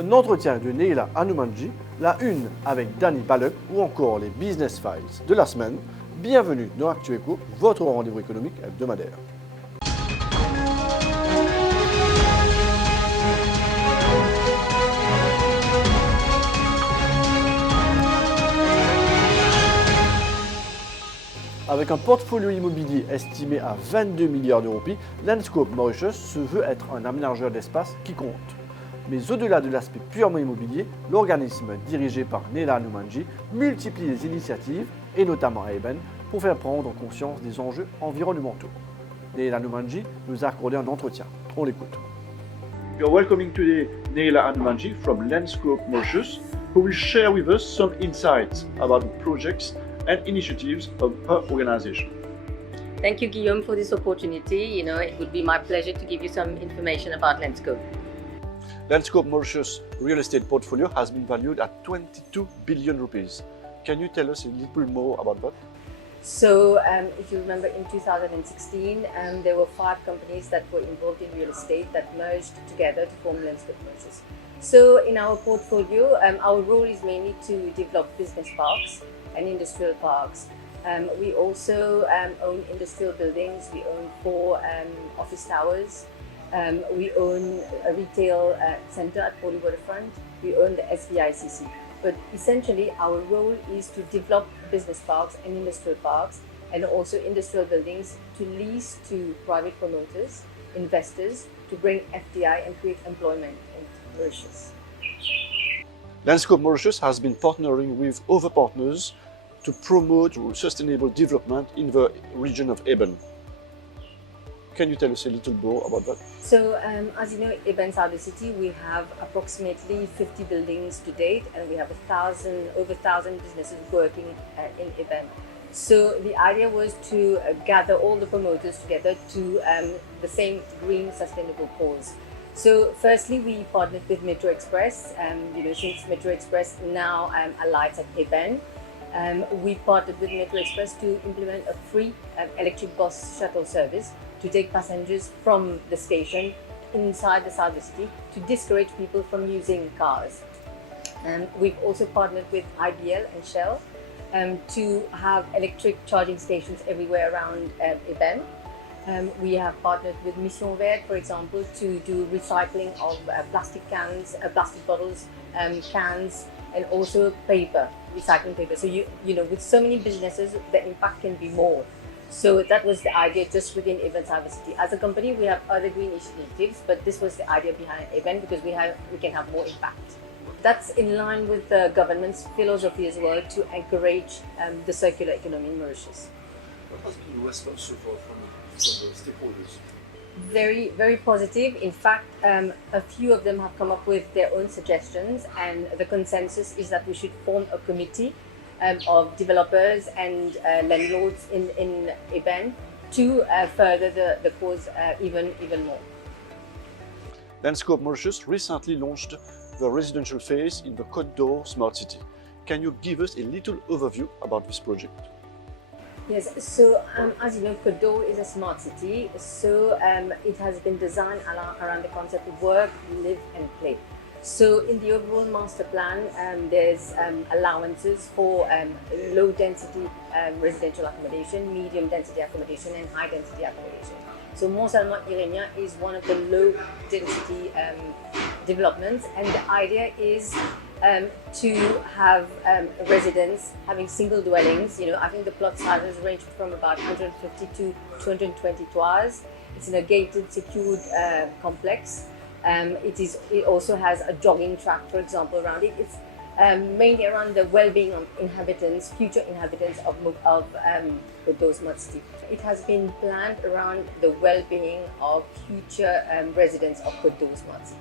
Un entretien de Naila Hanoomanjee, la une avec Danny Balluck ou encore les Business Files de la semaine. Bienvenue dans Actu Eco, votre rendez-vous économique hebdomadaire. Avec un portfolio immobilier estimé à 22 milliards d'euros, Landscope Mauritius se veut être un aménageur d'espace qui compte. Mais au-delà de l'aspect purement immobilier, l'organisme dirigé par Naila Hanoomanjee multiplie les initiatives, et notamment à Eben, pour faire prendre conscience des enjeux environnementaux. Naila Hanoomanjee nous a accordé un entretien. On l'écoute. You're welcoming today Naila Hanoomanjee from Landscope Mauritius, who will share with us some insights about the projects and initiatives of her organization. Thank you, Guillaume, for this opportunity. It would be my pleasure to give you some information about Landscope. Landscope Mauritius real estate portfolio has been valued at 22 billion rupees. Can you tell us a little more about that? So, if you remember, in 2016, there were 5 companies that were involved in real estate that merged together to form Landscope Mauritius. So, in our portfolio, our role is mainly to develop business parks and industrial parks. We also own industrial buildings. We own 4 office towers. We own a retail center at Poli Waterfront. We own the SBICC. But essentially, our role is to develop business parks and industrial parks, and also industrial buildings to lease to private promoters, investors, to bring FDI and create employment in Mauritius. Landscope Mauritius has been partnering with other partners to promote sustainable development in the region of Eben. Can you tell us a little more about that? So, as you know, Eben Saudi City, we have approximately 50 buildings to date, and we have over 1,000 businesses working in Eben. So the idea was to gather all the promoters together to the same green sustainable cause. So firstly, we partnered with Metro Express. Since Metro Express now alights at Eben, we partnered with Metro Express to implement a free electric bus shuttle service to take passengers from the station inside the Saudi City to discourage people from using cars. We've also partnered with IBL and Shell to have electric charging stations everywhere around Eben. We have partnered with Mission Vert, for example, to do recycling of plastic cans, plastic bottles, cans, and also paper, recycling paper. So with so many businesses, the impact can be more. So that was the idea just within Eben Saudi City. As a company, we have other green initiatives, but this was the idea behind Eben because we can have more impact. That's in line with the government's philosophy as well to encourage the circular economy in Mauritius. What has been the response so far from the stakeholders? Very, very positive. In fact, a few of them have come up with their own suggestions, and the consensus is that we should form a committee of developers and landlords in Eben to further the cause even more. Landscope Mauritius recently launched the residential phase in the Côte d'Or Smart City. Can you give us a little overview about this project? Yes, so as you know, Côte d'Or is a smart city, so it has been designed around the concept of work, live and play. So in the overall master plan, there's allowances for low density residential accommodation, medium density accommodation and high density accommodation. So Mont Salman Iremia is one of the low density developments, and the idea is to have residents having single dwellings. I think the plot sizes range from about 150 to 220 toises. It's in a gated, secured complex. It also has a jogging track, for example, around it. It's mainly around the well-being of inhabitants, future inhabitants of Côte d'Or Smart City. It has been planned around the well-being of future residents of Côte d'Or Smart City.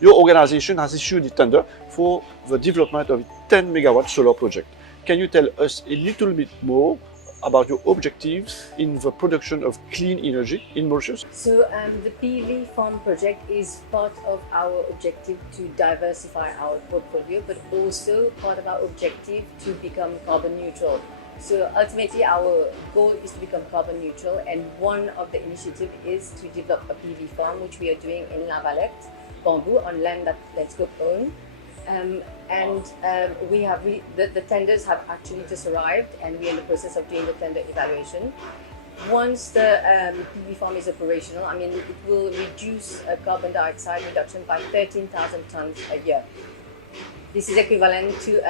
Your organization has issued a tender for the development of a 10 megawatt solar project. Can you tell us a little bit more about your objectives in the production of clean energy in Mauritius? So the PV farm project is part of our objective to diversify our portfolio, but also part of our objective to become carbon neutral. So ultimately our goal is to become carbon neutral, and one of the initiatives is to develop a PV farm, which we are doing in La Valette. bamboo on land that Landscope own. We have the tenders have actually just arrived, and we're in the process of doing the tender evaluation. Once the PV farm is operational, I mean, it will reduce carbon dioxide reduction by 13,000 tons a year. This is equivalent to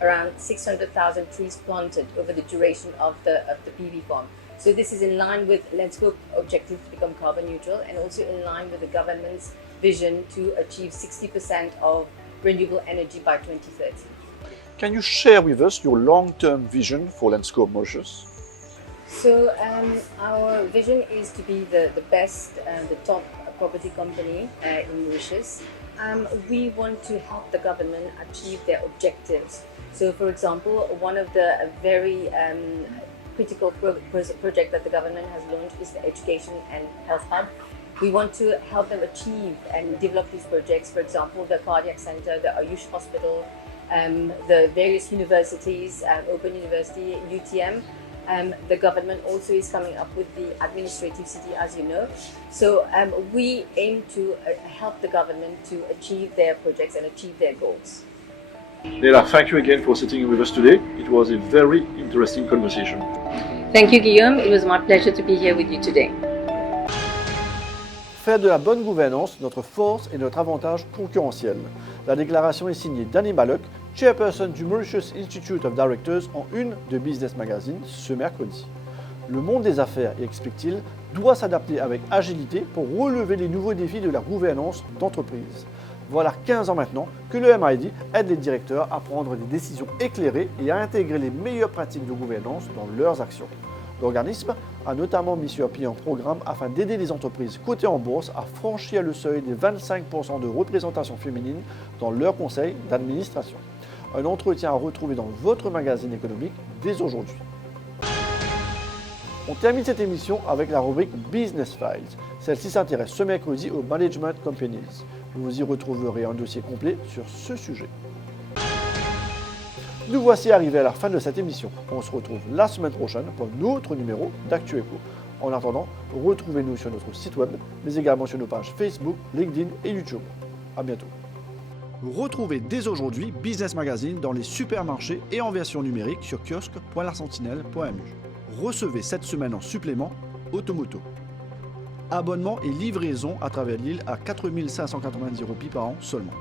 around 600,000 trees planted over the duration of the PV farm. So this is in line with Landscope objective to become carbon neutral, and also in line with the government's vision to achieve 60% of renewable energy by 2030. Can you share with us your long-term vision for Landscope Mauritius? So our vision is to be the best, the top property company in Mauritius. We want to help the government achieve their objectives. So for example, one of the very critical project that the government has launched is the Education and Health Hub. We want to help them achieve and develop these projects, for example, the Cardiac Center, the Ayush Hospital, the various universities, Open University, UTM. The government also is coming up with the administrative city, as you know. So we aim to help the government to achieve their projects and achieve their goals. Naila, thank you again for sitting with us today. It was a very interesting conversation. Thank you, Guillaume. It was my pleasure to be here with you today. Faire de la bonne gouvernance notre force et notre avantage concurrentiel. La déclaration est signée Danny Balluck, chairperson du Mauritius Institute of Directors, en une de Business Magazine ce mercredi. Le monde des affaires, explique-t-il, doit s'adapter avec agilité pour relever les nouveaux défis de la gouvernance d'entreprise. Voilà 15 ans maintenant que le MID aide les directeurs à prendre des décisions éclairées et à intégrer les meilleures pratiques de gouvernance dans leurs actions. L'organisme a notamment mis sur pied un programme afin d'aider les entreprises cotées en bourse à franchir le seuil des 25% de représentation féminine dans leur conseil d'administration. Un entretien à retrouver dans votre magazine économique dès aujourd'hui. On termine cette émission avec la rubrique Business Files. Celle-ci s'intéresse ce mercredi aux Management Companies. Vous y retrouverez un dossier complet sur ce sujet. Nous voici arrivés à la fin de cette émission. On se retrouve la semaine prochaine pour un autre numéro d'Actu Eco. En attendant, retrouvez-nous sur notre site web, mais également sur nos pages Facebook, LinkedIn et YouTube. À bientôt. Retrouvez dès aujourd'hui Business Magazine dans les supermarchés et en version numérique sur kiosque.larsentinelle.mu. Recevez cette semaine en supplément Automoto. Abonnement et livraison à travers l'île à 4 590 roupies par an seulement.